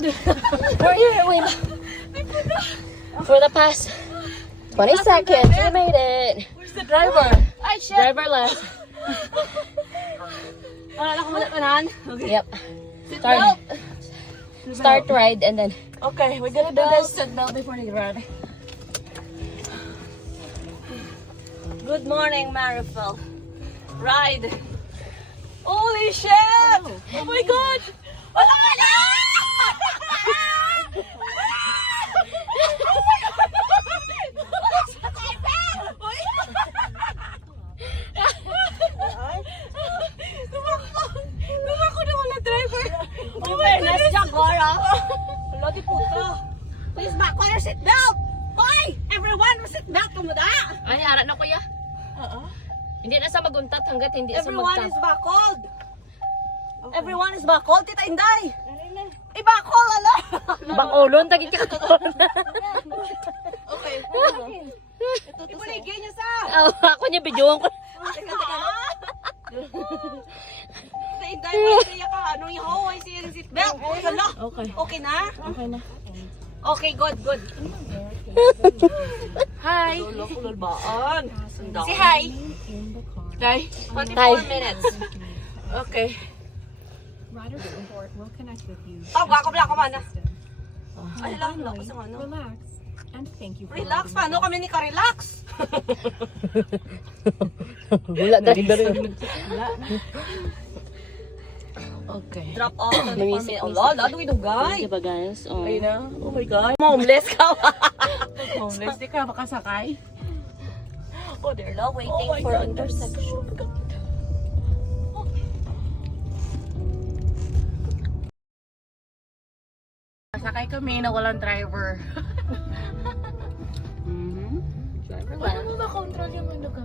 food. We're here. For the past 20 seconds, we made it. Where's the driver? Ay, shit. Driver left. Wala na kumalapanan. Okay. Yep. Start ride and then. Okay, we're gonna do this seatbelt before the ride. Good morning, Marifel. Ride. Holy shit! Oh my god! Wala ka na! Lumako na wala driver. Oh my goodness, Jaguar. Lagi puto. Please back on your seatbelt. Hoy! Everyone, seatbelt ka mo da. Ay, ara na kuya. Oo. Hindi na sa maguntat hanggat hindi sa Everyone magtang. is buckled. Everyone is buckled, Tita Inday. I-buckle, ala. Bakulon, tagi ka Okay. Ibuligyan niya sa. Ako niya, videoan ko. Teka. Tita Inday, wala siya ka. Anong yaho? Ay siya yung seatbelt. Ala. Okay. Okay na? Okay na. Okay, good. Hi. Lulbaan. Say hi. Hi. 24 minutes. Okay. Rider report will connect with you. Ako man na. Ay lang, lakas ang ano. Relax and thank you for Relax, paano kami ni ka-relax? Wala driver yun. Okay. Drop off 24 minutes. Mamisik. Allah, lalo idugay. Diba guys? Oh. Ay na. Oh my God. Homeless ka. homeless. Di ka makasakay? Oh, they're now waiting for intersection. Sakay kami na walang driver. Mhm. Driver Paano mo ba control yung ano ka?